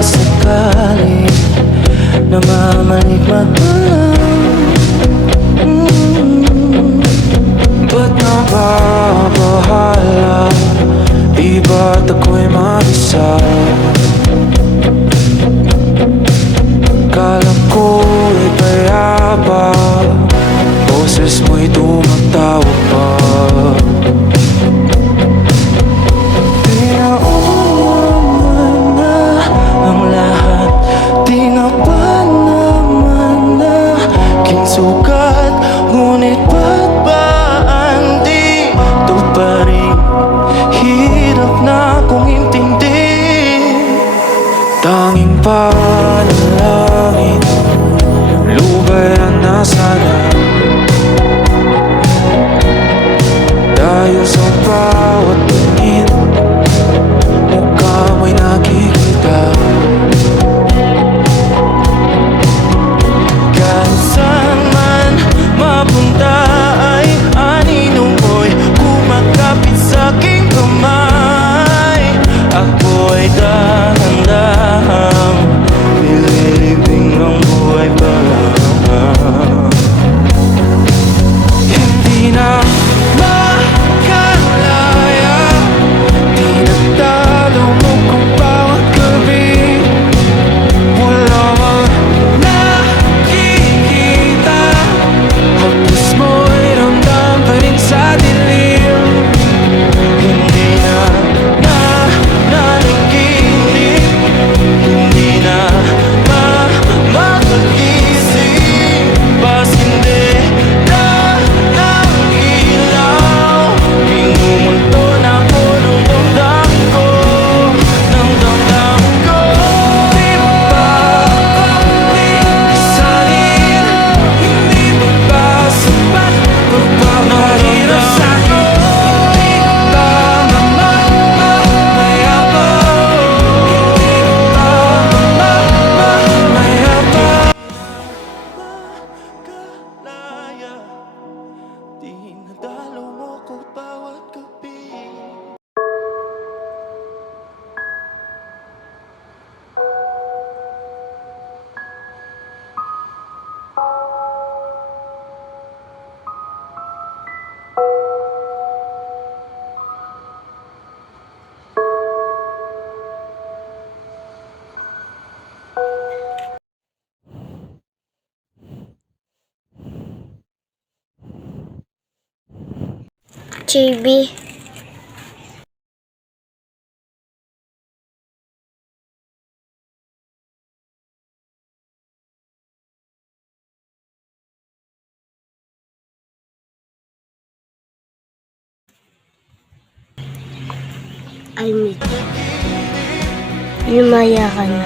sakaling namamaligmag pa lang? Ba't nababahala? Di ba't ako'y mag-isa? Kala ko'y payapa, boses mo'y tumatawag pa. Tinauman na ang lahat, di na ba naman naging sugat? Ngunit ba't ba andito pa rin? Hirap na kong intindi. Tanging panalangin, lubayan na sana. Dahil sa bawat tingin, mukha mo'y nakikita. Kahit saan man mapunta ay anino mo'y kumakapit sa'king kamay. Ako'y dahan-dahang nililibing ang buhay pa. Hindi na makalaya, tinatalo mo kung bawat gabi. Wala mang nakikita, hapos mo'y ramdam pa rin sa dilim. Hindi na nanaginip, hindi na makagising. Bas hindi na ng ilaw, pinumulto na ko ng damdam ko, ng damdam ko. Di ba konting salin? Hindi ba sapat? Pagpapahirap sa'yo? Hindi ba mamayabang? Hindi ba mamayabang? Makalaya, dinadalo mo ko bawat gabi. JB. I meet. Lumaya ka na.